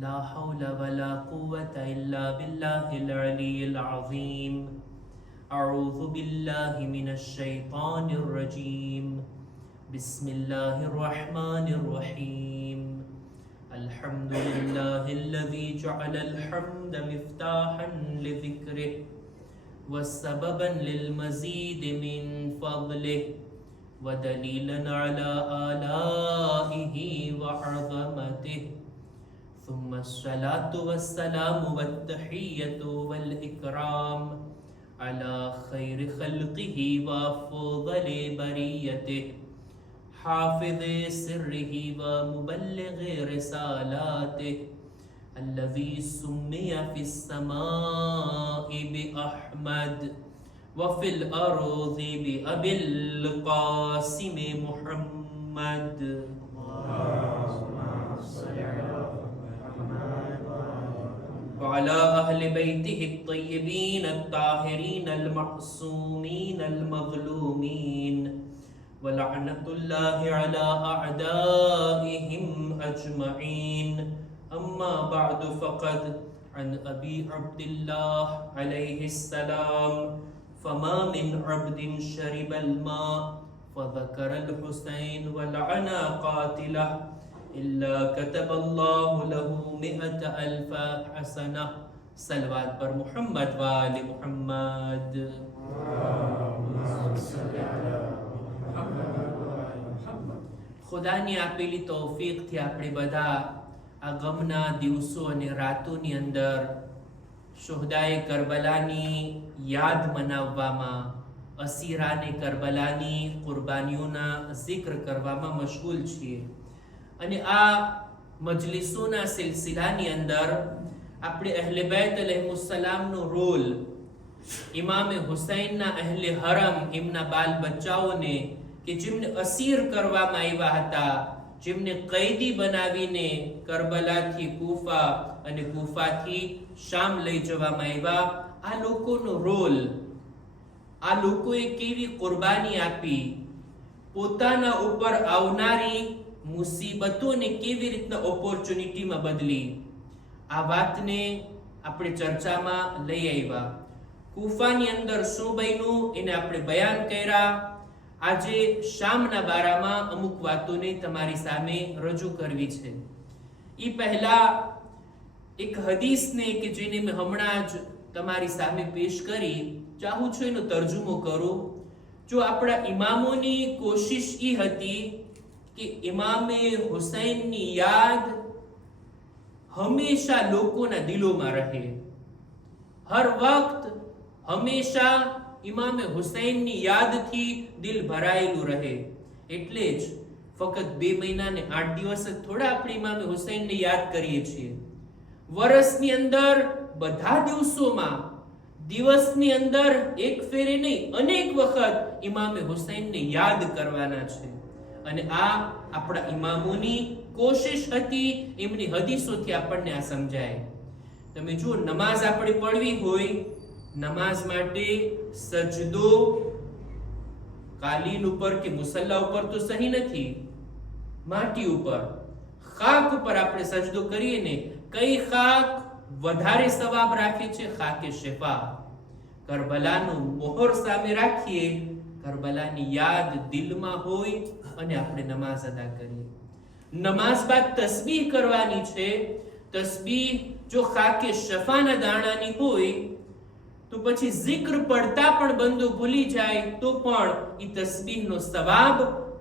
لا حول ولا قوة إلا بالله العلي العظيم. أعوذ بالله من الشيطان الرجيم. بسم الله الرحمن الرحيم. الحمد لله الذي جعل الحمد مفتاحا لذكره وسببا للمزيد من فضله ودليلا على آلائه وعظمته. ثم الصلاة والسلام والتحية والإكرام على خير خلقه وأفضل بريته حافظ سره ومبلغ رسالاته الذي سمي في السماء بأحمد وفي الأرض بأبي القاسم محمد. وعلى أهل بيته الطيبين الطاهرين المعصومين المظلومين ولعنة الله على أعدائهم أجمعين. أما بعد فقد عن أبي عبد الله عليه السلام فما من عبد شرب الماء فذكر الحسين ولعنا قاتله إلا كتب الله له 100,000 حسنة. सलवात पर मोहम्मद वाले मोहम्मद. ખુદાની આપેલી તૌફીકથી આપણે બધા આ ગમના દિવસો અને રાતોની અંદર શુહદાએ કરબલાની યાદ મનાવવામાં, અસીરાને કરબલાની કુરબાનીઓના zikr કરવામાં મશગુલ છીએ. અને આ મજલિસોના સિલસિલાની અંદર આપણે અહલે બેત અલૈહિસ્સલામનો રોલ, ઇમામે હુસૈનના અહલે હરમ, એમના બાલ બચ્ચાઓને કે જેમને અસીર કરવામાં આવ્યા હતા, જેમને કૈદી બનાવીને કરબલાથી કૂફા અને કૂફાથી શામ લઈ જવામાં આવ્યા, આ લોકોનો રોલ, આ લોકોએ કેવી કુરબાની આપી, પોતાના ઉપર આવનારી મુસીબતોને કેવી રીતના ઓપોર્ચ્યુનિટીમાં બદલી, આ વાતને આપણે ચર્ચામાં લઈ આવ્યા. કૂફાની અંદર શું બન્યું એને આપણે બયાન કર્યા. આજે શામના બારામાં અમુક વાતોને તમારી સામે રજૂ કરવી છે. એ પહેલા એક હદીસને કે જેને મેં હમણાં જ તમારી સામે પેશ કરી, ચાહું છું એનો તર્જુમો કરું. જો આપણા ઇમામોની કોશિશ એ હતી કે ઇમામે હુસૈનની યાદ હંમેશા લોકોના દિલોમાં રહે, હર વખત હંમેશા ઇમામે હુસૈનની યાદથી દિલ ભરાયેલું રહે. એટલે જ ફક્ત 2 મહિના ને 8 દિવસ જ થોડા આપણે ઇમામે હુસૈનને યાદ કરીએ છીએ. વર્ષની અંદર બધા દિવસોમાં, દિવસની અંદર એક ફેરે નહીં, અનેક વખત ઇમામે હુસૈનને યાદ કરવાના છે. અને આ આપણા ઇમામોની કોશિશ હતી, એમની હદીસોથી આપણને આ સમજાય. તમે જુઓ, નમાઝ આપણે પઢવી હોય, નમાઝ માટે સજદો કાલીન ઉપર કે મુસલ્લા ઉપર તો સહી નથી, માટી ઉપર, ખાક ઉપર આપણે સજદો કરીએ ને, કઈ ખાક વધારે સવાબ રાખે છે? ખાકે શિફા. કરબલાનું મોહર સામે રાખીએ, કરબલાની યાદ દિલમાં હોય અને આપણે નમાઝ અદા કરીએ. નમાઝ બાદ તસબીહ કરવાની છે. તસબીહ જો ખાકે શફાના દાણાની હોય તો પછી zikr પડતા પણ બંદો ભૂલી જાય તો પણ એ તસબીહનો સવાબ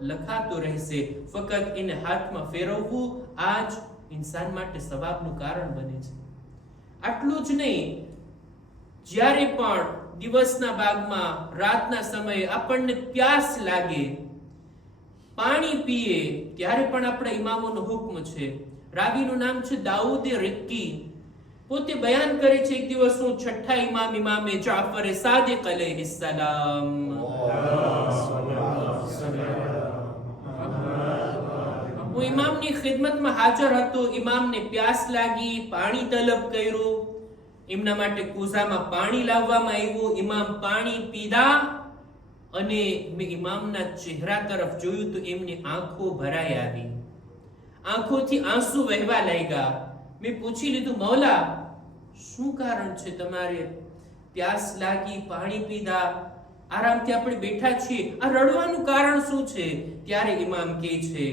લખાતો રહેશે. ફક્ત એને હાથમાં ફેરવવું આ જ ઇન્સાન માટે સવાબનું કારણ બને છે. આટલું જ નહીં, જ્યારે પણ દિવસના ભાગમાં, રાતના સમયે આપણને પ્યાસ લાગે, પાણી પીએ, ત્યારે પણ આપણા ઇમામોનો હુકમ છે. રાવીનું નામ છે દાઉદ રિક્કી. પોતે બયાન કરે છે, એક દિવસ હું છઠ્ઠા ઇમામ, ઇમામે જાફર સાદિક અલૈહિસ્સલામ, હું ઇમામની ખિદમતમાં હાજર હતો. ઇમામને પ્યાસ લાગી, પાણી તલબ કર્યું, એમના માટે કુઝામાં પાણી લાવવામાં આવ્યું. ઇમામ પાણી પીધા અને મેં ઇમામના ચહેરા તરફ જોયું તો એમની આંખો ભરાઈ આવી, આંખોથી આંસુ વહેવા લાગ્યા. મેં પૂછી લીધું, મૌલા શું કારણ છે તમારે? પ્યાસ લાગી, પાણી પીધા, આરામથી આપણે બેઠા છીએ, આ રડવાનું કારણ શું છે? ત્યારે ઇમામ કહે છે,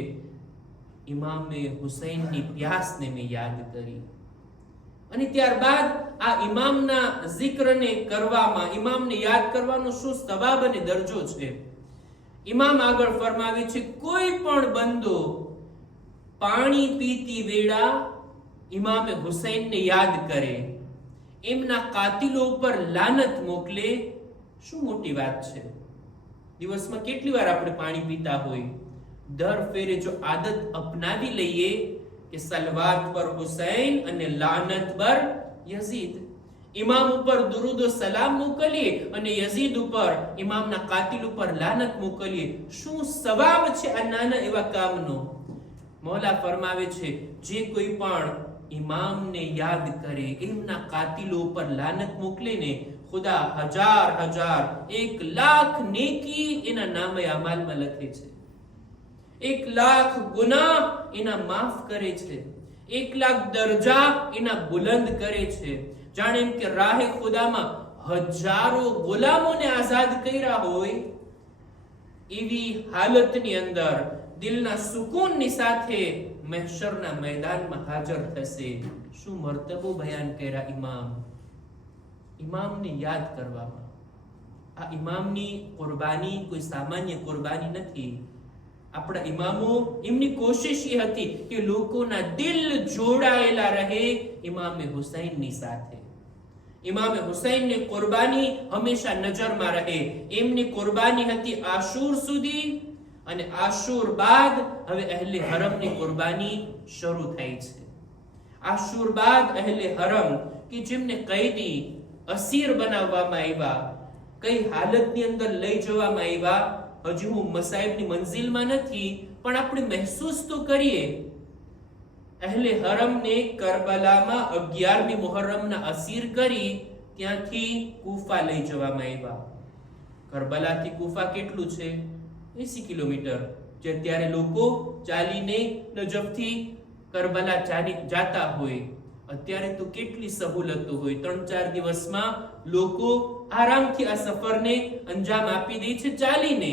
ઇમામે હુસૈનની પ્યાસને મેં યાદ કરી. અને ત્યારબાદ આ ઇમામના જિક્રને કરવામાં, ઇમામને યાદ કરવાનો શું સવાબ અને દરજ્જો છે. ઇમામ આગળ ફરમાવે છે, કોઈ પણ બંદો પાણી પીતી વેળા ઇમામે હુસૈનને યાદ કરે, એમના કાતિલો ઉપર લાનત મોકલે, શું મોટી વાત છે. દિવસમાં કેટલી વાર આપણે પાણી પીતા હોય? દર ફેરે જો આદત અપનાવી લઈએ કે સલવાત પર હુસૈન અને લાનત પર યઝીદ, ઇમામ ઉપર દુરૂદ ઓ સલામ મોકલીએ અને યઝીદ ઉપર, ઇમામના કાતિલ ઉપર લાનત મોકલીએ, શું સવાબ છે આ નાના એવા કામનો. મૌલા ફરમાવે છે, જે કોઈ પણ ઇમામને યાદ કરે, એમના કાતિલો ઉપર લાનત મોકલે ને, ખુદા 1000 1,00,000 નેકી એના નામે અમલમાં લખે છે. 1,00,000 ગુનાહ એના માફ કરે છે. 1,00,000 દરજા એના બુલંદ કરે છે. જાણે એમ કે રાહે ખુદામાં હજારો ગુલામોને આઝાદ કર્યા હોય, એવી હાલતની અંદર દિલના સુકૂનની સાથે મહેશરના મેદાનમાં હાજર થશે. શું મર્તબો બયાન કર્યા ઇમામ, ઇમામને યાદ કરવામાં. આ ઇમામની કુરબાની કોઈ સામાન્ય કુરબાની નથી. આપણા ઇમામો, એમની કોશિશ એ હતી કે લોકોના દિલ જોડાયેલા રહે ઇમામે હુસૈનની સાથે. ઇમામે હુસૈનની કુરબાની હંમેશા નજરમાં રહે. એમની કુરબાની હતી આશુર સુધી, અને આશુર બાદ હવે અહેલે હરમની કુરબાની શરૂ થઈ છે. આશુર બાદ અહેલે હરમ કે જેમને કૈદી અસીર બનાવવામાં આવ્યા, કઈ હાલતની અંદર લઈ જવામાં આવ્યા, હજુ હું મસાઈબની મંઝિલમાં નથી, પણ આપણે મહેસૂસ તો કરીએ. અહેલે હરમને કરબલામાં 11મી મુહર્રમના અસીર કરી ત્યાંથી કૂફા લઈ જવામાં આવ્યા. કરબલાથી કૂફા કેટલું છે? 80 કિલોમીટર. જે ત્યારે લોકો ચાલીને નજફથી કરબલા જાતા હોય, અત્યારે તો કેટલી સહુલતો હોય. 3-4 દિવસમાં લોકો આરામથી આ સફરને અંજામ આપી દે છે ચાલીને.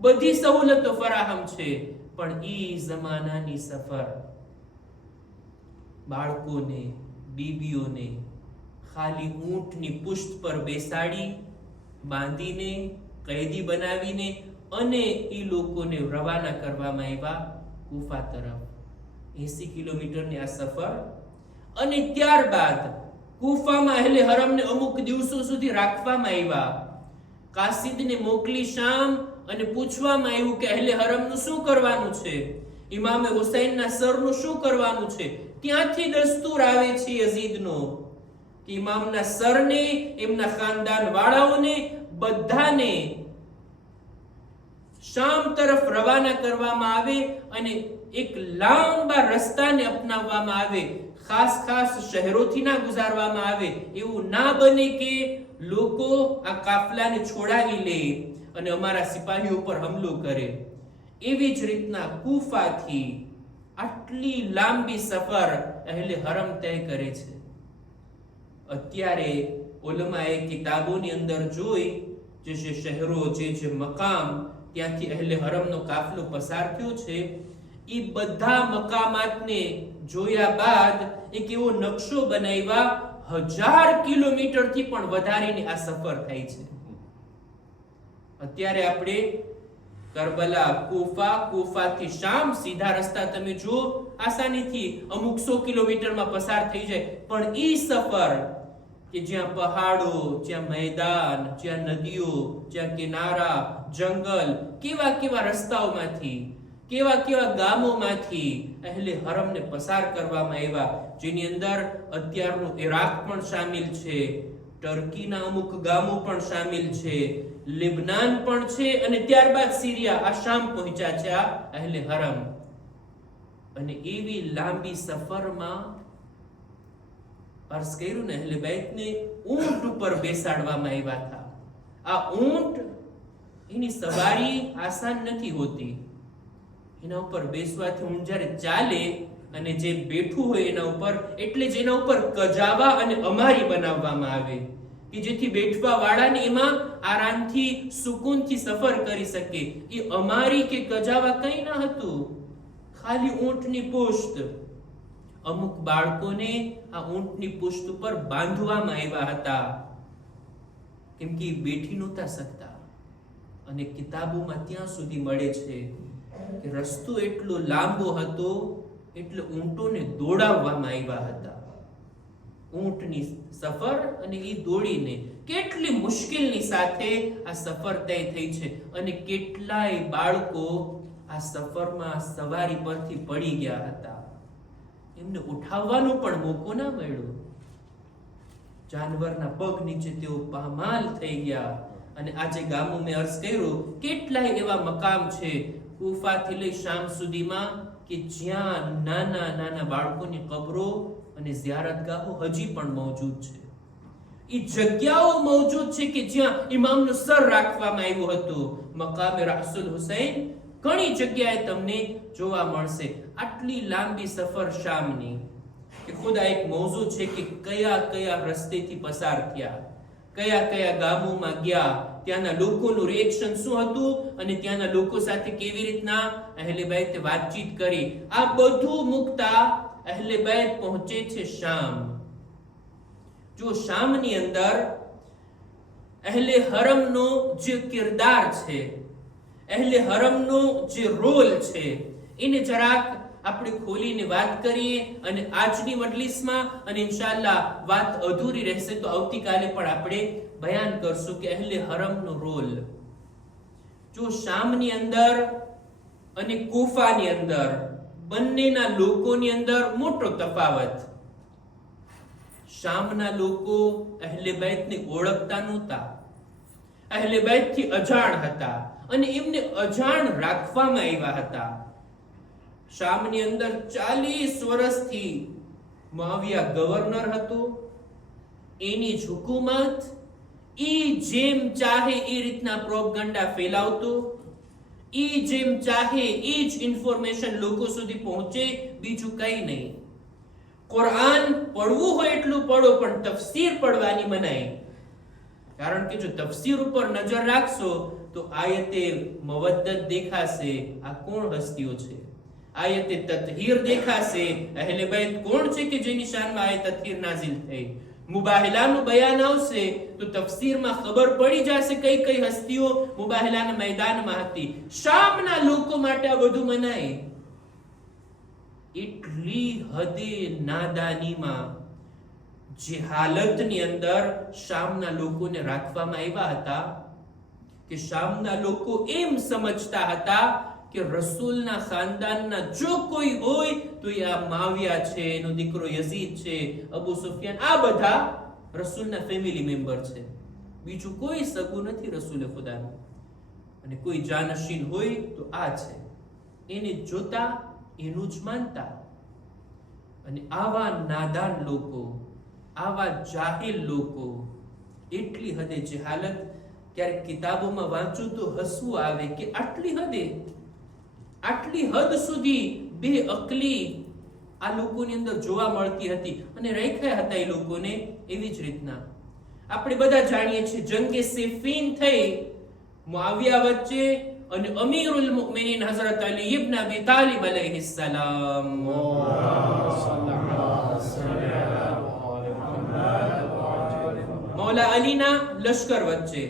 બધી સહુલતો ફરાહમ છે. પણ ઈ જમાનાની સફર બાળકોને, બીબીઓને ખાલી ઊંટની પુષ્ટ પર બેસાડી, બાંધીને, કૈદી બનાવીને અને ઈ લોકોને રવાના કરવામાં આવ્યા કૂફા તરફ. 80 કિલોમીટરની આ સફર. અને ત્યારબાદ કૂફામાં અહેલે હરમને અમુક દિવસો સુધી રાખવામાં આવ્યા. કાસિદને મોકલી શામ, અને પૂછવામાં આવ્યું કે અહેલે હરમનું શું કરવાનું છે, ઇમામે હુસૈનના સરનું શું કરવાનું છે. ત્યાંથી દસ્તુર આવે છે યઝીદનો કે ઇમામના સરને, એમના ખાનદાન વાળાઓને બધાને શામ તરફ રવાના કરવામાં આવે અને એક લાંબા રસ્તાને અપનાવવામાં આવે. ખાસ શહેરોથી ના ગુજારવામાં આવે. એવું ના બને કે લોકો આ કાફલાને છોડાવી લે અને અમારા સિપાહીઓ પર હુમલો કરે. એવી જ રીતના કૂફાથી આટલી લાંબી સફર અહેલે હરમ તય કરે છે. અત્યારે ઉલમાએ કિતાબોની અંદર જોઈ, જે શહેરો, જે મકામ ત્યાંથી અહેલે હરમનો કાફલો પસાર થયો છે, એ બધા મકામાતને જોયા બાદ એક એવો નકશો બનાવ્યા, 1000 કિલોમીટરથી પણ વધારેની આ સફર થઈ છે. અત્યારે આપણે કરબલા, કૂફા, કૂફાથી શામ સીધા રસ્તા તમે જુઓ, આસાનીથી અમુક 100 કિલોમીટરમાં પસાર થઈ જાય. પણ ઈ સફર કે જ્યાં પહાડો, જ્યાં મેદાન, જ્યાં નદીઓ, જ્યાં કિનારા, જંગલ, કેવા રસ્તાઓમાંથી, કેવા ગામોમાંથી અહેલે હરમને પસાર કરવામાં આવ્યા, જેની અંદર અત્યારનું ઈરાક પણ શામિલ છે, ટર્કીના અમુક ગામો પણ શામિલ છે, લેબનાન પણ છે, અને ત્યારબાદ સિરિયા, આ શામ પહોંચ્યા છે આ અહેલે હરમ. અને એવી લાંબી સફરમાં અર્ઝ કર્યું ને, અહેલે બેતને ઊંટ ઉપર બેસાડવામાં આવ્યા હતા. આ ઊંટ, એની સવારી આસાન નથી હોતી. એના ઉપર બેસવાથી ઊંટ જ્યારે ચાલે અને જે બેઠું હોય એના ઉપર, એટલે જ એના ઉપર કજાવા અને અમારી બનાવવામાં આવે કે જેથી બેઠવા વાળાને એમાં આરામથી સુકૂનથી સફર કરી શકે. એ અમારી કે કજાવા કંઈ ન હતું, ખાલી ઊંટની પુષ્ટ. અમુક બાળકોને આ ઊંટની પુષ્ટ ઉપર બાંધવામાં આવ્યા હતા, કેમ કે બેઠી નહોતા શકતા. અને કિતાબોમાં ત્યાં સુધી મળે છે કે રસ્તો એટલો લાંબો હતો એટલે ઊંટોને દોડાવવામાં આવ્યા હતા. ઊંટની સફર, અને એ દોડીને કેટલી મુશ્કેલની સાથે આ સફર તય થઈ છે. અને કેટલાય બાળકો આ સફરમાં સવારી પરથી પડી ગયા હતા, એમને ઉઠાવવાનો પણ મોકો ના મળ્યો. જાનવરના પગ નીચે તેઓ પામાલ થઈ ગયા. અને આજે ગામો મેં અર્જ કર્યો, કેટલાય એવા મકામ છે કુફાથી લઈ શામ સુધીમાં કે જ્યાં નાના નાના બાળકોની કબરો અને ઝિયારતગાહો હજી પણ મોજૂદ છે. એ જગ્યાઓ મોજૂદ છે કે જ્યાં ઇમામનું સર રાખવામાં આવ્યું હતું. મકામે રાસુલ હુસૈન ઘણી જગ્યાએ તમને જોવા મળશે. આટલી લાંબી સફર શામની કે ખુદ આ એક મૌજુ છે કે કયા કયા રસ્તેથી પસાર થયા, કયા કયા ગામોમાં ગયા, ત્યાંના લોકોનું રિએક્શન શું હતું અને ત્યાંના લોકો સાથે કેવી રીતના અહેલે બેત વાતચીત કરી. આ બધું મુકતા અહેલે બેત પહોંચે છે શામ. જો શામની અંદર અહેલે હરમનો જે કિરદાર છે, અહેલે હરમનો જે રોલ છે, એને જરાક આપણે ખોલીને વાત કરીએ. અને આજની મજલિસમાં અને ઇન્શાઅલ્લાહ વાત અધૂરી રહેશે તો આવતીકાલે પણ આપણે બયાન કરશું કે અહેલે હરમનો રોલ. જો શામની અંદર અને કૂફાની અંદર બંનેના લોકોની અંદર મોટો તફાવત. શામના લોકો અહેલે બેતને ઓળખતા નહોતા, અહેલે બેતથી અજાણ હતા અને એમને અજાણ રાખવામાં આવ્યા હતા. શામની અંદર 40 વર્ષથી મુઆવિયા ગવર્નર હતો. એની જ હુકુમત, ઈ જેમ ચાહે એ રીતના પ્રોપગેન્ડા ફેલાવતો, ઈ જેમ ચાહે એ જ ઇન્ફોર્મેશન લોકો સુધી પહોંચે, બીજું કંઈ નહીં. કુરાન પડવું હોય એટલું પડો, પણ તફસીર પડવાની મનાઈ. કારણ કે જો તફસીર ઉપર નજર રાખશો તો આયતે મવદ્દત દેખાશે, આ કોણ હસ્તીઓ છે. આયતે તતહીર દેખાશે, અહેલે બેત કોણ છે કે જેની શાનમાં આયત તતહીર નાઝિલ થઈ. મુબાહિલાનું બયાન આવશે તો તફસીરમાં ખબર પડી જશે કઈ કઈ હસ્તીઓ મુબાહિલાના મેદાનમાં હતી. શામના લોકો માટે આ બધું મનાય. એટલી હદે નાદાનીમાં જે હાલતની અંદર શામના લોકોને રાખવામાં આવ્યા હતા કે શામના લોકો એમ સમજતા હતા કે રસૂલના ખાનદાનના જો કોઈ હોય તો એ આ માવિયા છે, એનો દીકરો યઝીદ છે, અબુ સુફિયાન, આ બધા રસૂલના ફેમિલી મેમ્બર છે. બીજું કોઈ સગું નથી રસૂલે ખુદાનું. અને કોઈ જાનશીન હોય તો આ છે, એને જોતા એનું જ માનતા. અને આવા નાદાન લોકો, આવા જાહિલ લોકો, એટલી હદે જે હાલત ક્યારેક કિતાબોમાં વાંચું તો હસવું આવે કે આટલી હદ સુધી બે અકલી આ લોકોની અંદર જોવા મળતી હતી. અને રાખ્યા હતા એ લોકોને એવી જ રીતના. આપણે બધા જાણીએ છીએ જંગે સિફીન થઈ મુઆવિયા વચ્ચે અને અમીરુલ મુમિનીન હઝરત અલી ઇબ્ન અબી તાલિબ અલૈહિસ્સલામ. મૌલા અલીના લશ્કર વચ્ચે.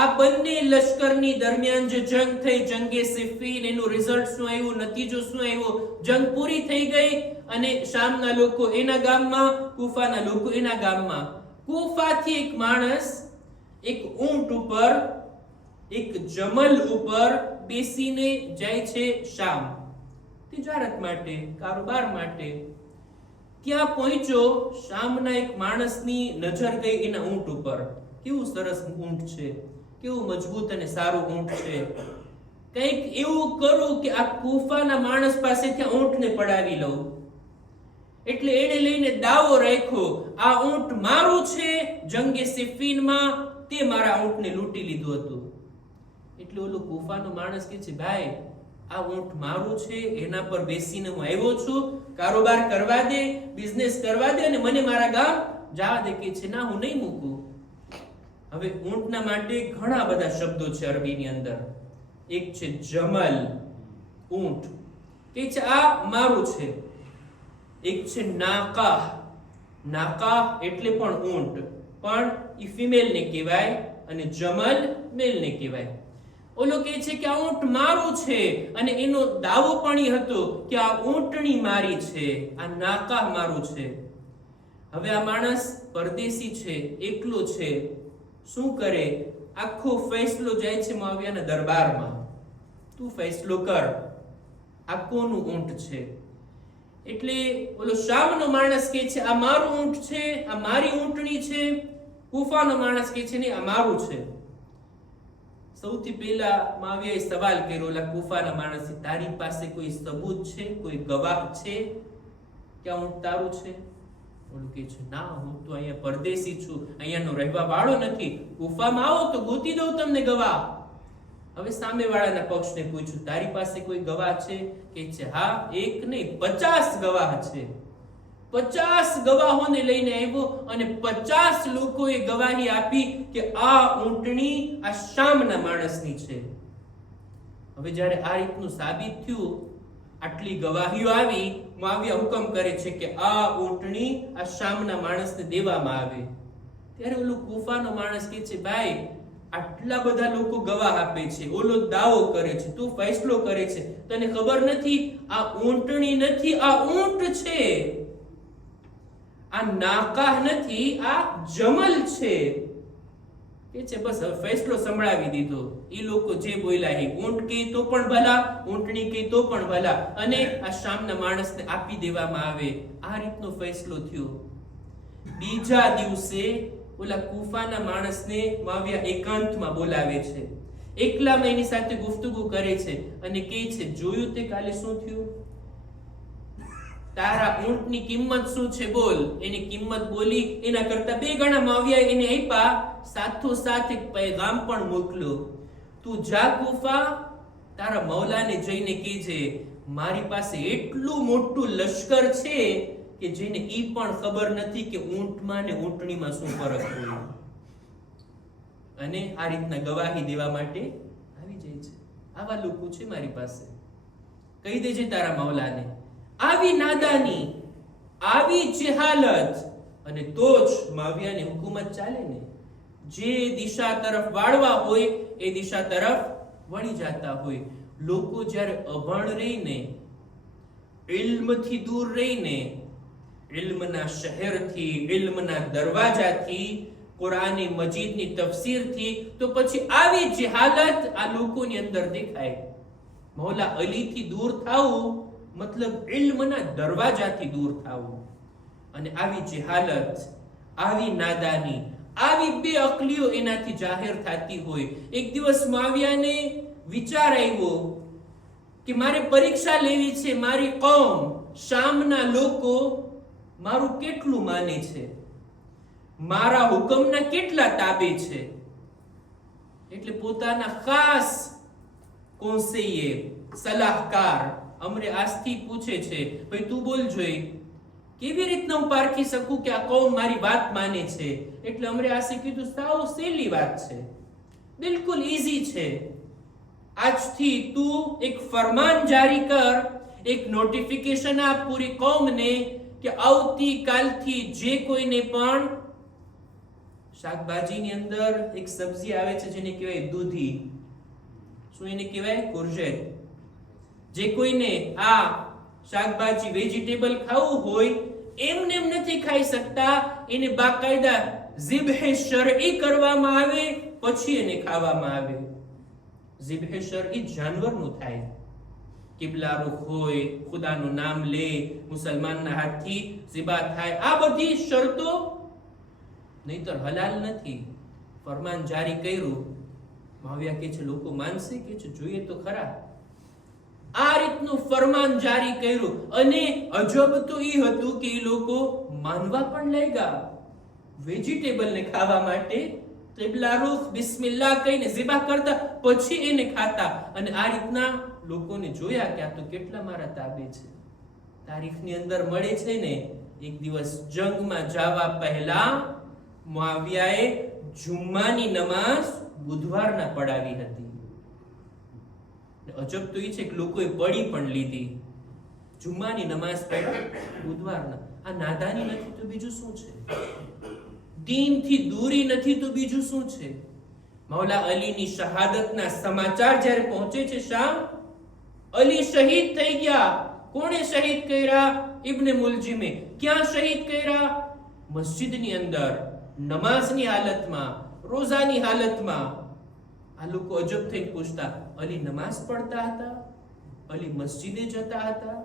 આ બંને લશ્કરની દરમિયાન જે જંગ થઈ, જંગે સિફીન, એનું રિઝલ્ટ શું આવ્યું, નતીજો શું આવ્યો? જંગ પૂરી થઈ ગઈ અને શામના લોકો એના ગામમાં, કૂફાના લોકો એના ગામમાં. કૂફાથી એક માણસ એક ઊંટ ઉપર, એક જમલ ઉપર બેસીને જાય છે શામ, તિજારત માટે, કારોબાર માટે. ત્યાં પહોંચ્યો, શામના એક માણસની નજર ગઈ એના ઊંટ ઉપર. કેવું સરસ ઊંટ છે, કેવું મજબૂત અને સારું ઊંટ છે. કંઈક એવું કરું કે આ કૂફાના માણસ પાસે ત્યાં ઊંટને પડાવી લઉં. એટલે એને લઈને દાવો રાખ્યો, આ ઊંટ મારું છે, જંગે સિફીનમાં તે મારા ઊંટને લૂંટી લીધું હતું. એટલે ઓલો કૂફાનો માણસ કહે છે, ભાઈ આ ઊંટ મારું છે, એના પર બેસીને હું આવ્યો છું, કારોબાર કરવા દે, બિઝનેસ કરવા દે અને મને મારા ગામ જવા દે. કે છે ના, હું નહીં મૂકું. હવે ઊંટના માટે ઘણા બધા શબ્દો છે અરબીની અંદર. એક છે જમલ, ઊંટ, કે છે આ મારું છે. એક છે નાકા, નાકા એટલે પણ ઊંટ, પણ ઈ ફિમેલ ને કહેવાય અને જમલ મેલ ને કહેવાય. ઓલો કહે છે કે આ ઊંટ મારું છે અને એનો દાવો પણ ઈ હતો કે આ ઊંટણી મારી છે, આ નાકા મારું છે. હવે આ માણસ પરદેશી છે, એકલો છે. શું કરે? આખો ફેસલો જાય છે મુઆવિયાના દરબારમાં. તું ફેસલો કર, આ કોનું ઊંટ છે? એટલે ઓલો શામનો માણસ કહે છે આ મારું ઊંટ છે, આ મારી ઊંટણી છે. કુફાનો માણસ કહે છે નહીં, આ મારું છે. સૌથી પહેલા મુઆવિયાએ સવાલ કર્યો ઓલા કુફાના માણસે, તારી પાસે કોઈ સબૂત છે, કોઈ ગવાહ છે કે આ ઊંટ તારું છે? ઓલું કહે છે ના, હું તો અહીંયા પરદેશી છું, અહીંયાનો રહેવા વાળો નથી. કુફામાં આવો તો ગોતી દઉં તમને ગવાહ. હવે સામેવાળાના પક્ષને પૂછ્યું, તારી પાસે કોઈ ગવાહ છે? કે છે હા, એક નહીં 50 ગવાહ છે. 50 ગવાહોને લઈને આવ્યો અને 50 લોકોએ ગવાહી આપી કે આ ઊંટણી આ શામના માણસની છે. હવે જ્યારે આ રીતનું સાબિત થયું, આટલી ગવાહીઓ આવી, મુઆવિયા હુકમ કરે છે કે આ ઊંટણી આ શામના માણસને દેવામાં આવે. ત્યારે ઓલું કુફાનો માણસ કહે છે ભાઈ, આટલા બધા લોકો ગવાહ આપે છે, ઓલો દાવો કરે છે, તું ફેસલો કરે છે, તને ખબર નથી આ ઊંટણી નથી, આ ઊંટ છે, આ નાકાહ નથી, આ જમલ છે. કે છે બસ હવે ફેસલો સંભળાવી દીધો. ઈ લોકો જે બોલ્યા એ ઊંટ કહે તો પણ ભલા, ઊંટણી કહે તો પણ ભલા, અને આ શામના માણસને આપી દેવામાં આવે. આ રીતનો ફેસલો થયો. બીજા દિવસે ઓલા કુફાના માણસને મુઆવિયા એકાંતમાં બોલાવે છે, એકલામાં એની સાથે ગુફ્તગુ કરે છે અને કહે છે જોયું તે કાલે શું થયું? તારા ઊંટની કિંમત શું છે બોલ. એની કિંમત બોલી, એના કરતા 2 ગણા મુઆવિયા એને આપ્યા. સાથોસાથ એક પૈગામ પણ મોકલ્યો, તું જા કુફા, તારા મૌલાને જઈને કહેજે મારી પાસે એટલું મોટું લશ્કર છે કે જેને ઈ પણ ખબર નથી કે ઊંટમાં ને ઊંટણીમાં શું ફરક હોય. અને આ રીતના ગવાહી દેવા માટે આવી જાય છે. આવા લોકો છે મારી પાસે, કહી દેજે તારા મૌલાને. આવી નાદાની, આવી જહાલત, અને તો જ મુઆવિયાની હુકુમત ચાલે ને. જે દિશા તરફ વાળવા હોય એ દિશા તરફ વળી જતા હોય. લોકો જ્યારે અભણ રહીને, ઇલ્મથી દૂર રહીને, ઇલ્મના શહેરથી, ઇલ્મના દરવાજાથી, કુરાન મજીદની તફસીરથી, તો પછી આવી જહાલત આ લોકોની અંદર દેખાય. મૌલા અલીથી દૂર થાવું મતલબ ઇલ્મના દરવાજાથી દૂર થાવું. અને આવી જહાલત, આવી નાદાની, આવી બેઅકલીઓ એનાથી જાહેર થતી હોય. એક દિવસ મુઆવિયાને વિચાર આવ્યો કે મારે પરીક્ષા લેવી છે, મારી કૌમ શામના લોકો મારું કેટલું માને છે, મારા હુકમના કેટલા તાબે છે. એટલે પોતાના ખાસ કોન્સેયર, સલાહકાર અમરે આસ્થી પૂછે છે, ભાઈ તું બોલ જોઈ, કેવી રીતના હું પારખી શકું કે આ કૌમ મારી વાત માને છે? એટલે અમરે આસે કીધું સાવ સહેલી વાત છે, બિલકુલ ઈઝી છે. આજથી તું એક ફરમાન જારી કર, એક નોટિફિકેશન આપ પૂરી કૌમને કે આવતી કાલથી જે કોઈને પણ શાકભાજીની અંદર એક સબ્જી આવે છે જેને કહેવાય દૂધી, શું એને કહેવાય? કોર્જેટ. જે કોઈને આ શાકભાજી વેજીટેબલ ખાવું હોય એમને એમ નથી ખાઈ શકતા, એને બાકાયદા ઝિબ્હે શરઈ કરવામાં આવે પછી એને ખાવામાં આવે. ઝિબ્હે શરઈ જાનવરનું થાય, કિબલા રૂખ હોય, ખુદાનું નામ લે, મુસલમાનના હાથથી ઝિબા થાય, આ બધી શરતો નહીતર હલાલ નથી. ફરમાન જારી કર્યું. મુઆવિયા કહે છે લોકો માનશે? કે છે જોઈએ તો ખરા. આ રીતનું ફરમાન જારી કર્યું અને અજબ તો એ હતું કે એ લોકો માનવા પણ લાગ્યા, વેજીટેબલ ને ખાવા માટે કિબલા રૂખ બિસ્મિલ્લાહ કહીને ઝિબા કરતા, પછી એને ખાતા. અને આ રીતના લોકોને જોયા કે આ તો કેટલા મારા તાબે છે. તારીખની અંદર મળે છે ને, એક દિવસ જંગમાં જવા પહેલા મુઆવિયાએ જુમ્માની નમાઝ બુધવારના પડાવી હતી. અજબ તો એ છે કે લોકોએ પડી પણ લીધી. જુમ્માની નમાઝ પઢી બુધવારના. આ નાદાની નથી તો બીજું શું છે? દીનથી દૂરી નથી તો બીજું શું છે? મૌલા અલીની શહાદતના સમાચાર જ્યારે પહોંચે છે શામ, અલી શહીદ થઈ ગયા. કોણે શહીદ કર્યા? ઇબ્ને મુલજીમે. ક્યાં શહીદ કર્યા? મસ્જિદની અંદર, નમાઝની હાલતમાં, રોઝાની હાલતમાં. આ લોકો અજબ થઈને પૂછતા, અલી નમાઝ પઢતા હતા? અલી મસ્જિદે જતા હતા?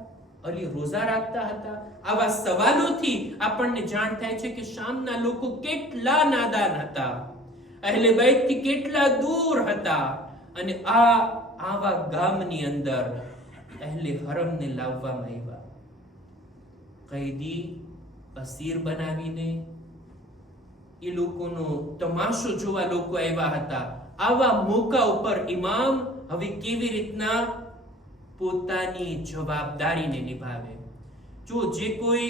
અલી રોઝા રાખતા હતા? આવા સવાલોથી આપણને જાણ થાય છે કે શામના લોકો કેટલા નાદાન હતા, અહેલે બૈતથી કેટલા દૂર હતા. અને આવા ગામની અંદર અહેલે હરમને લાવવામાં આવ્યા. કૈદી અસીર બનાવીને એ લોકોનો તમાશો જોવા લોકો આવ્યા હતા. આવા મોકા ઉપર ઇમામ હવે કેવી રીતના પોતાની જવાબદારીને નિભાવે? જો જે કોઈ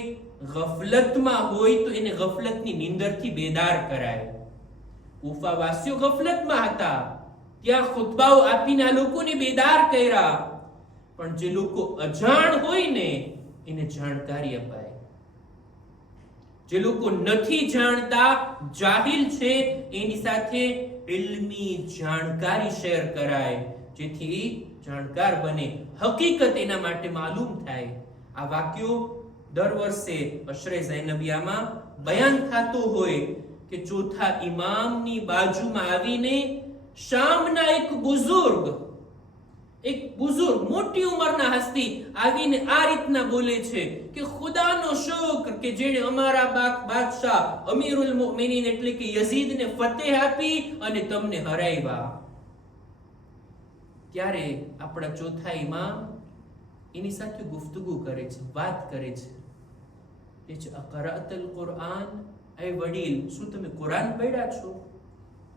ગફલતમાં હોય તો એને ગફલતની નીંદરથી બેદાર કરાય. કૂફાવાસીઓ ગફલતમાં હતા, ત્યાં ખુતબાઓ આપીને આ લોકોને બેદાર કર્યા. પણ જે લોકો અજાણ હોય ને, એને જાણકારી અપાય. જે લોકો નથી જાણતા, જાહિલ છે, એની સાથે ઇલ્મી જાણકારી શેર કરાય, જેથી જાણકાર બને, હકીકત એના માટે માલુમ થાય. આ વાક્યો દર વર્ષે અશરે ઝૈનબિયામાં બયાન થતો હોય કે ચોથા ઇમામની બાજુમાં આવીને શામના એક બુઝુર્ગ મોટી ઉંમરના હસ્તી આવીને આ રીતના બોલે છે કે ખુદાનો શુક્ર કે જેણે અમારા બાદશાહ અમીરુલ મુમિનીન એટલે કે યઝીદને ફતેહ આપી અને તમને હરાવ્યા. ત્યારે આપણા ચોથા ઇમામ એની સાથે ગુફ્તગુ કરે છે, વાત કરે છે. એ છે અકરાતલ કુરઆન, એ વડીલ, શું તમે કુરાન પઢ્યા છો?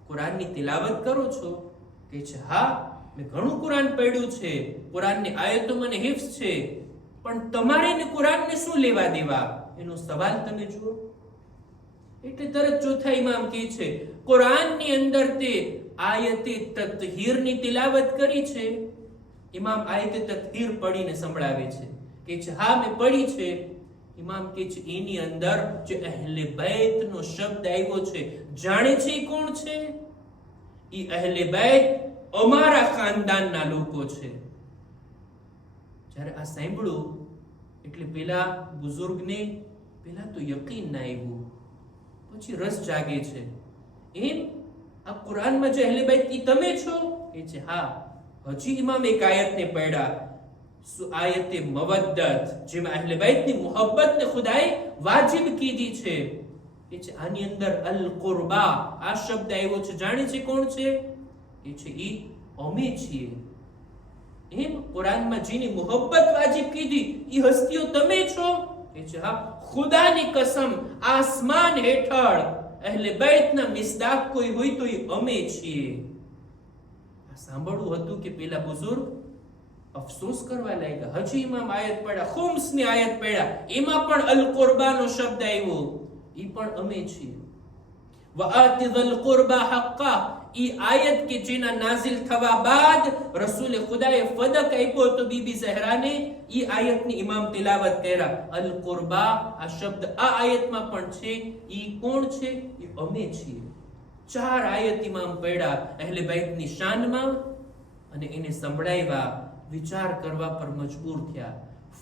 કુરાનની તિલાવત કરો છો? કે છે હા, મેં ઘણું કુરાન પઢ્યું છે, કુરાનની આયતો મને હિફ્ઝ છે. પણ તમારે ને કુરાનને શું લેવા દેવા? એનો સવાલ તમે જુઓ. એટલે તરત ચોથા ઇમામ કહે છે કુરાનની અંદર તે આયતે તત્હીરની તિલાવત કરી છે. ઇમામ આયતે તત્હીર પઢીને સંભળાવે છે. કે છે હા, મેં પઢી છે. ઇમામ કહે છે એની અંદર જે અહેલે બૈતનો શબ્દ આવ્યો છે, જાણે છે એ કોણ છે? એ અહેલે બૈત અમારા ખાનદાનના લોકો છે. જ્યારે આ સાંભળ્યું એટલે પેલા બુઝુર્ગને પેલા તો યકીન ના આવ્યું, પછી રસ જાગે છે. એમ આ કુરાનમાં જે અહેલે બૈત ઈ તમે છો? એ છે હા. હજી ઇમામ એક આયતને પઢ્યા, આયતે મવદ્દત, જેમાં અહેલે બૈતની મોહબ્બતને ખુદાએ વાજિબ કીધી છે. એ છે આની અંદર અલ કુરબા આ શબ્દ આવ્યો છે, જાણે છે કોણ છે? એ છે ઈ અમે છીએ. એમ કુરાનમાં જેની મોહબ્બત વાજિબ કીધી ઈ હસ્તીઓ તમે છો? એ છે હા, ખુદાની કસમ, આસમાન હેઠળ અહેલે બૈતના મિસદાક કોઈ હોય તો ઈ અમે છીએ. સાંભળવું હતું કે પેલા બુઝુર્ગ અફસોસ કરવા લાગ્યા. હજી ઇમામ આયત પડ્યા, ખુમ્સની આયત પડ્યા, એમાં પણ અલ કુરબાનો શબ્દ આવ્યો, ઈ પણ અમે છીએ. વઆતિ ધલ કુરબા હક્કા, ઈ આયત કે જેના નાઝિલ થવા બાદ રસૂલે ખુદાએ ફદક આપ્યો તો બીબી ઝહરાને, ઈ આયતની ઇમામ તિલાવત કર્યા. અલ કુરબા આ શબ્દ આ આયતમાં પણ છે. ઈ કોણ છે? ઈ અમે છીએ. 4 આયત ઇમામ પડ્યા અહેલે બૈતની શાનમાં અને એને સંભળાવ્યા. વિચાર કરવા પર મજબૂર થયા.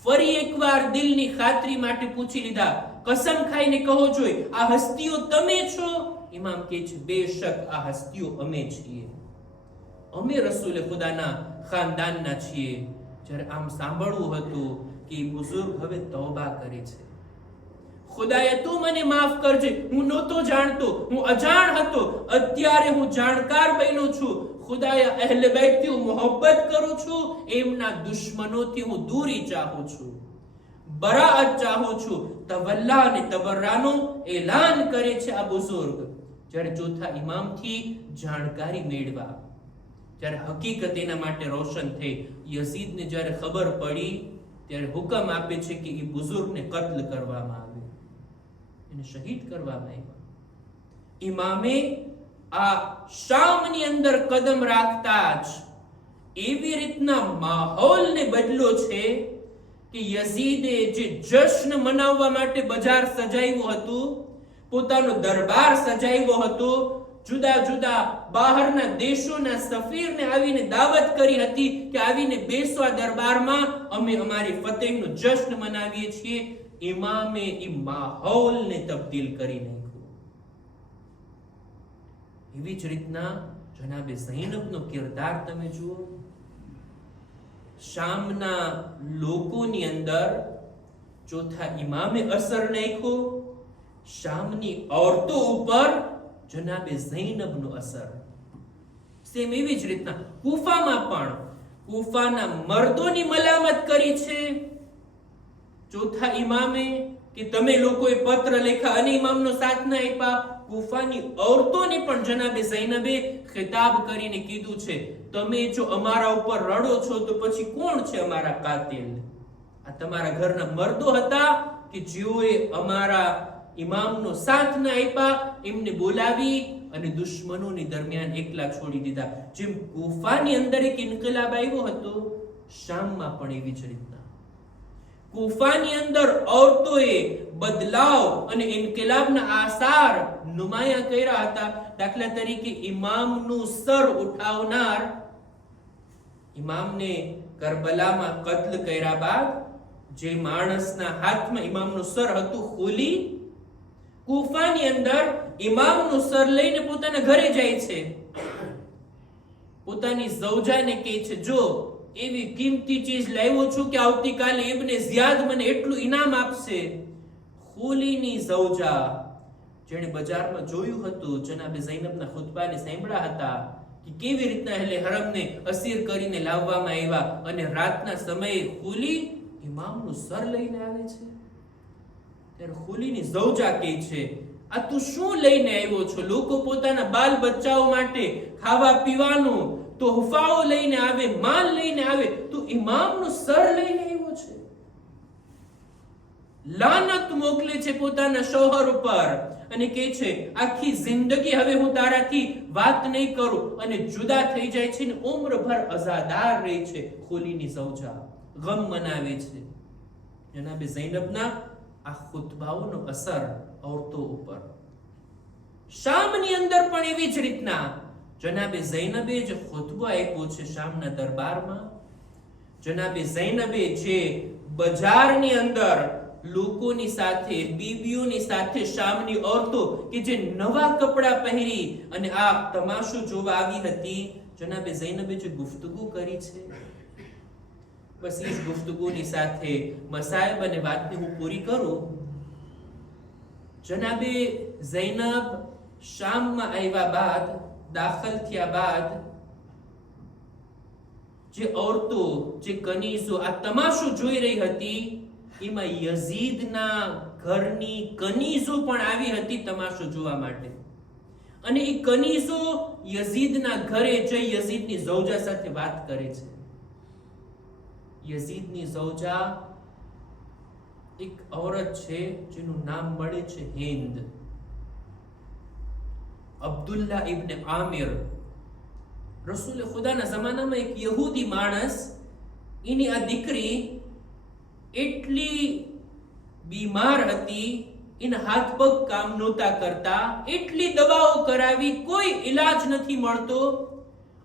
ફરી એકવાર દિલની ખાતરી માટે પૂછી લીધા, કસમ ખાઈને કહો જોઈ આ હસ્તીઓ તમે છો? ઇમામ કહે છે બેશક આ હસ્તીઓ અમે છીએ, અમે રસૂલ ખુદાના ખાનદાનના છીએ. જ્યારે આમ સાંભળવું હતું કે બુઝુર્ગ હવે તૌબા કરે છે. ખુદાએ તું મને માફ કરજે, હું નહોતો જાણતો, હું અજાણ હતો, અત્યારે હું જાણકાર બન્યો છું. ખુદાએ અહેલે બૈતથી હું મોહબ્બત કરું છું, એમના દુશ્મનોથી હું દૂરી ચાહું છું, બરાઅત ચાહું છું. તવલ્લા અને તબર્રાનો એલાન કરે છે આ બુઝુર્ગ. જ્યારે ચોથા ઇમામથી જાણકારી મેળવા, જ્યારે હકીકત એના માટે રોશન થઈ, યઝીદને જ્યારે ખબર પડી ત્યારે હુકમ આપે છે કે એ બુઝુર્ગને કત્લ કરવામાં આવે, એને શહીદ કરવામાં આવ્યા. ઇમામે આ શામની અંદર કદમ રાખતા જ એવી રીતના માહોલને બદલ્યો છે કે યઝીદે જે જશ્ન મનાવવા માટે બજાર સજાવ્યું હતું, પોતાનો દરબાર સજાવ્યો હતો, જુદા જુદા બહારના દેશોના સફીરને આવીને દાવત કરી હતી કે આવીને બેસો આ દરબારમાં, અમે અમારી ફતેહનો જશ્ન મનાવીએ છીએ. ઇમામે એ માહોલને તબદીલ કરી નાખ્યો. એવી જ રીતના જનાબે ઝૈનબનો કિરદાર તમે જુઓ. શામના લોકોની અંદર ચોથા ઇમામે અસર નાખ્યો, શામની औरतों ઉપર જનાબે ઝૈનબનો અસર. સેમ એવી જ રીતના કૂફામાં પણ કૂફાના મર્દોની મલામત કરી છે ચોથા ઇમામે કે તમે લોકોએ પત્ર લખ્યા અને ઇમામનો સાથ ન આપ્યા. કૂફાની औरतोंને પણ જનાબે ઝૈનબે ખિતાબ કરીને કીધું છે, તમે જો અમારા ઉપર રડો છો તો પછી કોણ છે અમારા કાતિલ? આ તમારા ઘરના મર્દો હતા કે જેઓએ અમારા ઇમામનો સાથ ન આપ્યા, એમને બોલાવી અને દુશ્મનોની દરમિયાન એકલા છોડી દીધા. જેમ કૂફાની અંદર એક ઇન્કિલાબ આવ્યો હતો, શામમાં પણ એવી જ રીતના કૂફાની અંદર औरतोए બદલાવ અને ઇન્કિલાબના આસાર નુમાયા કર્યા હતા. દાખલા તરીકે ઇમામનું સર ઉઠાવનાર, ઇમામને કરબલામાં કત્લ કર્યા બાદ જે માણસના હાથમાં ઇમામનું સર હતું, ખુલી, કૂફાની અંદર ઇમામનું સર લઈને પોતાના ઘરે જાય છે, પોતાની ઝૌજાને કહે છે, જો એવી કિંમતી ચીજ લાવ્યો છું કે આવતીકાલે ઇબ્ને ઝિયાદ મને એટલું ઇનામ આપશે. ખુલીની ઝૌજા, જેણે બજારમાં જોયું હતું, જનાબે ઝૈનબના ખુતબાને સાંભળ્યા હતા કે કેવી રીતના અહેલે હરમને અસીર કરીને લાવવામાં આવ્યા અને રાતના સમયે ખુલી ઇમામનું સર લઈને આવે છે. ત્યારે ખુલીની ઝૌજા કહે છે, આ તું શું લઈને આવ્યો છો? લોકો પોતાના બાલ બચ્ચાઓ માટે ખાવા પીવાનું તોહફાઓ લઈને આવે, માલ લઈને આવે, તું ઇમામનું સર લઈને આવ્યો છે. લાનત મોકલે છે પોતાના શોહર ઉપર અને કહે છે, આખી જિંદગી હવે હું તારાથી વાત નહીં કરું, અને જુદા થઈ જાય છે ને ઉમ્રભર અઝાદાર રહે છે. ખુલીની ઝૌજા ગમ મનાવે છે. જનાબે ઝૈનબના આ ખુતબાઓનો અસર औरतों ઉપર. શામની અંદર પણ એવી જ રીતના જનાબે ઝૈનબે જે ખુતબો આપ્યો છે શામના દરબારમાં, જનાબે ઝૈનબે જે બજારની અંદર લોકોની સાથે, બીબીઓની સાથે, શામની औरतों કે જે નવા કપડા પહેરી અને આ તમાશો જોવા આવી હતી, જનાબે ઝૈનબે જે ગુફ્તગુ કરી છે, બસ એ જ ગુફ્તગુની સાથે મસાયબ અને વાતને હું પૂરી કરું. જનાબે ઝૈનબ શામમાં આવ્યા બાદ, દાખલ થયા બાદ, જે औरतों, જે કનીઝો આ તમાશો જોઈ રહી હતી, એમાં યઝીદના ઘરની કનીઝો પણ આવી હતી તમાશો જોવા માટે. અને એ કનીઝો યઝીદના ઘરે જઈ યઝીદની ઝૌજા સાથે વાત કરે છે. યઝીદની ઝૌજા એક औरत છે જેનું નામ મળે છે હિન્દ. અબ્દુલ્લા ઇબ્ન આમિર, રસૂલ ખુદાના જમાનામાં એક યહૂદી માણસ, એની આ દીકરી એટલી બીમાર હતી, એના હાથ પગ કામ નહોતા કરતા, એટલી દવાઓ કરાવી, કોઈ ઈલાજ નથી મળતો.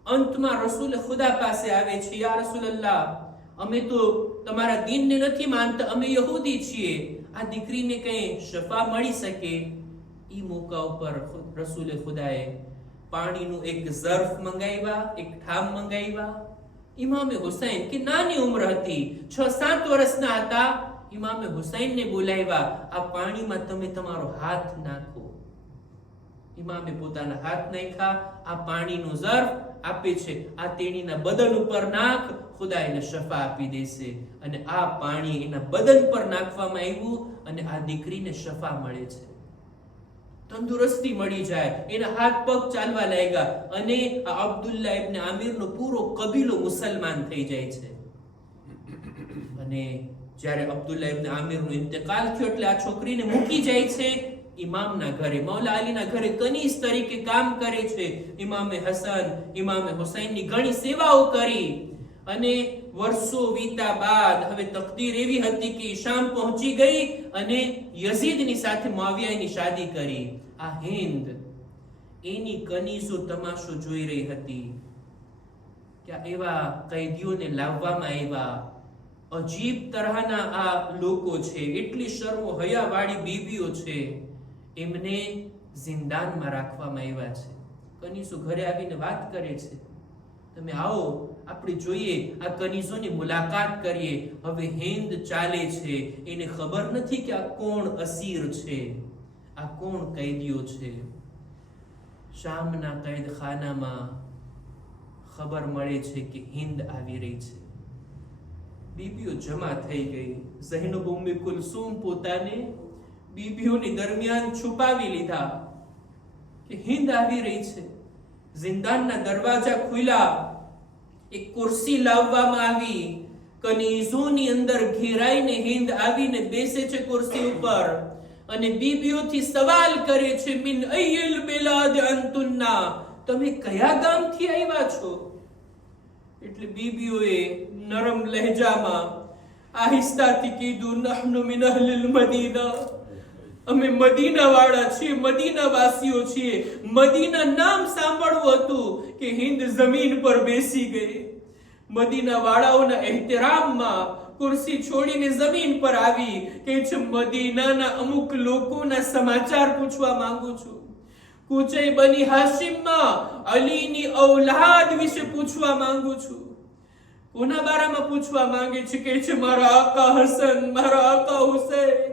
અંતમાં રસૂલ ખુદા પાસે આવે છે, યા રસૂલલ્લાહ, અમે તો તમારા દીનને નથી માનતા, અમે યહૂદી છીએ, આ દીકરીને કઈ શફા મળી શકે? ઈ મોકા ઉપર રસૂલે ખુદાએ પાણીનું એક ઝર્ફ મંગાવ્યા, એક ઠામ મંગાવ્યા. ઇમામે હુસૈન કે નાની ઉંમર હતી, 6-7 વર્ષના હતા, ઇમામે હુસૈનને બોલાવ્યા, આ પાણીમાં તમે તમારો હાથ નાખો. ઇમામે પોતાના હાથ નાખ્યા, આ પાણીનું ઝર્ફ આપે છે, આ તેણીના બદન ઉપર નાખ, ખુદા એને શફા આપી દેશે. અને આ પાણી એના બદન પર નાખવામાં આવ્યું અને આ દીકરીને શફા મળે છે. તંદુરસ્તી મળી જાય, એના હાથ પગ ચાલવા લાગ્યા અને આ અબ્દુલ્લા ઇબ્ન આમિરનો પૂરો કબીલો મુસલમાન થઈ જાય છે. અને જ્યારે અબ્દુલ્લા ઇબ્ન આમિરનો ઇંતકાલ થયો એટલે આ છોકરીને મૂકી જાય છે ઇમામના ઘરે, મૌલા અલીના ઘરે કનીઝ તરીકે કામ કરે છે. ઇમામે હસન, ઇમામે હુસૈનની ઘણી સેવાઓ કરી અને વર્ષો વીતા બાદ હવે તકદીર એવી હતી કે શામ પહોંચી ગઈ અને યઝીદની સાથે મુઆવિયાની શાદી કરી. આ હિન્દ એની કનીઝો તમાશો જોઈ રહી હતી કે એવા કૈદીઓને લાવવામાં આવ્યા. અજીબ તરહના આ લોકો છે, એટલી શર્મો હયાવાળી બીબીઓ છે, એમને જિંદાનમાં રાખવામાં આવ્યા છે. કનીઝો ઘરે આવીને વાત કરે છે, તમે આવો આપણે જોઈએ, આ કનીઝોની મુલાકાત કરીએ. હવે હિન્દ ચાલે છે, એને ખબર નથી કે આ કોણ અસીર છે, આ કોણ કૈદીઓ છે. શામના કૈદખાનામાં ખબર મળે છે કે હિન્દ આવી રહી છે. બીબીઓ જમા થઈ ગઈ. ઝૈનબ ઉમ્મે કુલસુમ પોતાને બીબીઓની દરમિયાન છુપાવી લીધા કે હિન્દ આવી રહી છે. જિંદાનના દરવાજા ખુલ્યા, એક ખુરશી લાવવામાં આવી, કનીઝોની અંદર ઘેરાઈને હિન્દ આવીને બેસે છે ખુરશી ઉપર અને બીબીઓથી સવાલ કરે છે, મિન અય્યલ બિલાદ અંતુન્ના, તમે કયા ગામથી આવ્યા છો? એટલે બીબીઓએ નરમ લહેજામાં આહિસ્તાથી કીધું, નહનુ મિન અહલિલ મદીના, અમે મદીના વાળા છીએ, મદીના વાસીઓ છીએ. મદીના નામ સાંભળવું હતું કે હિન્દ જમીન પર બેસી ગઈ. મદીના વાળાઓના એહતરામમાં ખુરશી છોડીને જમીન પર આવી કે છે, મદીનાના અમુક લોકોના સમાચાર પૂછવા માંગુ છું. કુચય બની હાશિમમાં અલીની ઔલાદ વિશે પૂછવા માંગુ છું. કોના બારામાં પૂછવા માંગે છે? કે છે મારા આકા હસન, મારા આકા હુસૈન,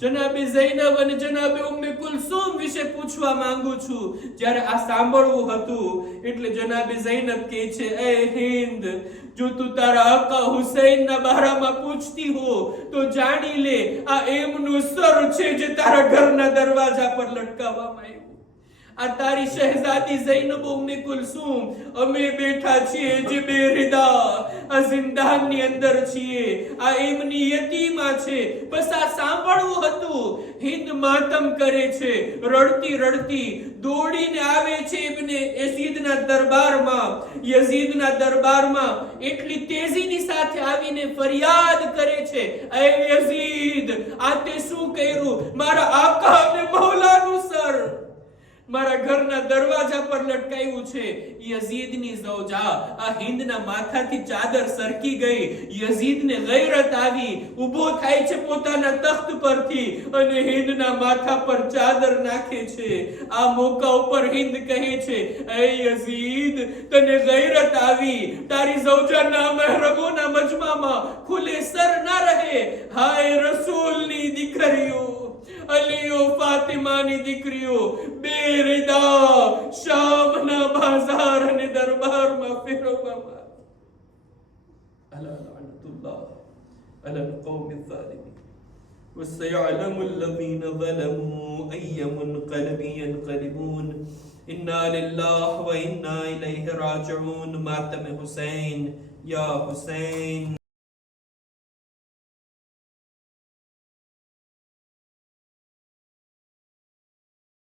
જનાબે ઝૈનબ અને જનાબે ઉમ્મે કુલસુમ વિશે પૂછવા માંગુ છું. જ્યારે આ સાંભળવું હતું એટલે જનાબે ઝૈનબ કહે છે, એ હિન્દ, જો તું તારા આકા હુસૈનના બારામાં પૂછતી હો તો જાણી લે, આ એમનું સર છે જે તારા ઘરના દરવાજા પર લટકાવવામાં આવ્યું. આ તારી શહેઝાદી ઝૈનબ ઉમ્મે કુલસુમ, અમે બેઠા છીએ જે બેરિદા આ જિંદાનની અંદર છીએ, આ એમની યતીમા છે. બસ આ સાંભળવું હતું. હિન્દ માતમ કરે છે, રડતી રડતી દોડીને આવે છે ઇબ્ને યઝીદના દરબારમાં. યઝીદના દરબારમાં એટલી તેજીની સાથે આવીને ફરિયાદ કરે છે, એ યઝીદ, આ તે શું કર્યું? મારા આકા અને મૌલાનું સર મારા ઘરના દરવાજા પર લટકાયું છે. યઝીદની ઝૌજા, આ હિન્દના માથાથી ચાદર સરકી ગઈ. યઝીદને ગૈરત આવી, ઊભો થાય છે પોતાના તખ્ત પરથી અને હિન્દના માથા પર ચાદર નાખે છે. આ મોકા ઉપર હિન્દ કહે છે, એ યઝીદ, તને ગૈરત આવી, તારી ઝૌજાના મહેરમોના મજમામાં ખુલે સર ના રહે. હાય રસૂલની દીકરીઓ, અલીઓ ફાતિમાની દીકરીઓ, બેરિદા શામના બાજાર અને દરબારમાં ફેરવવામાં. અલા લઅનતુલ્લાહ અલલ કૌમિ ઝાલિમીન વસયઅલમુ અલ્લઝીના ઝલમુ અય્ય મુનકલબિન યનકલિબૂન. ઇન્ના લિલ્લાહિ વ ઇન્ના ઇલૈહિ રાજિഊન. માતમ હુસૈન, યા હુસૈન.